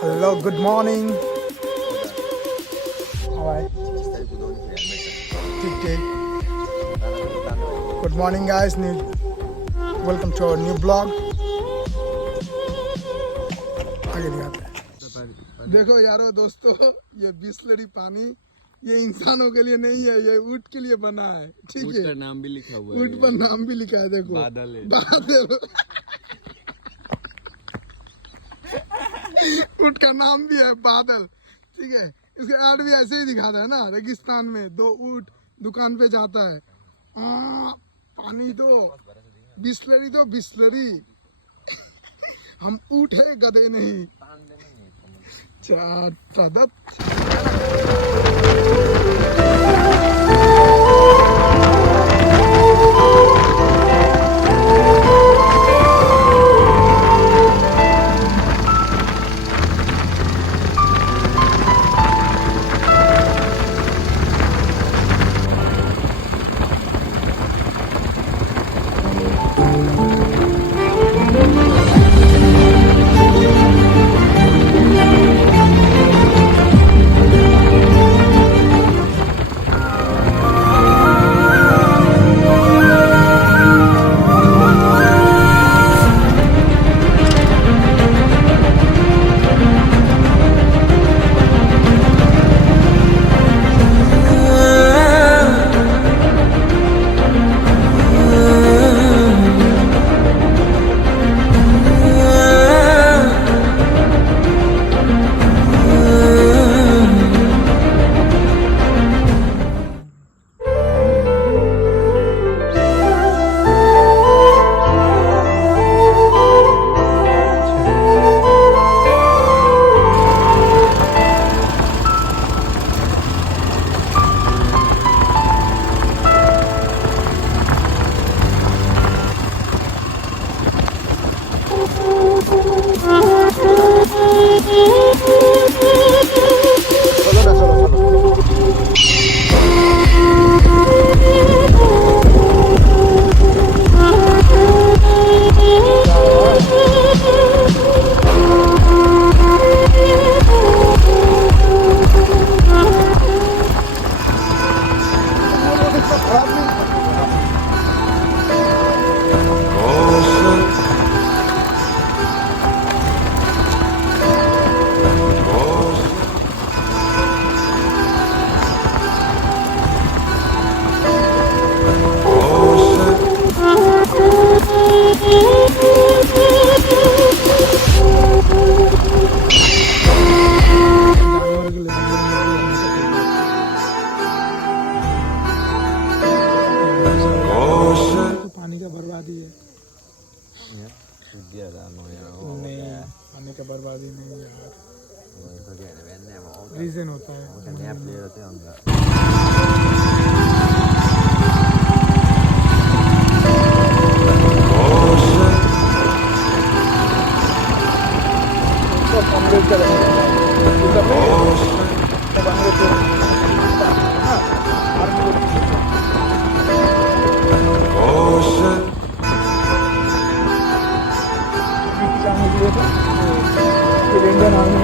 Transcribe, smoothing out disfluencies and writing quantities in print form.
Hello, good morning. Alright. Tick tick. Good morning, guys. Welcome to our new blog. आगे दिखाते हैं. देखो यारो दोस्तों, ये बिस्लरी पानी ये इंसानों के लिए नहीं है, ये ऊँट के लिए बना है. ठीक है. ऊँट का नाम भी लिखा हुआ है. ऊँट पर नाम भी लिखा है. देखो. बादल. ऊँट का नाम भी है बादल. ठीक है. इसके ऐड भी ऐसे ही दिखाता है ना, रेगिस्तान में 2 ऊँट दुकान पे जाता है. पानी दो, बिस्लरी. हम ऊँट है, गधे नहीं. पानी का बर्बादी है. नहीं, पानी का बर्बादी नहीं यार. रीजन होता है. Indian army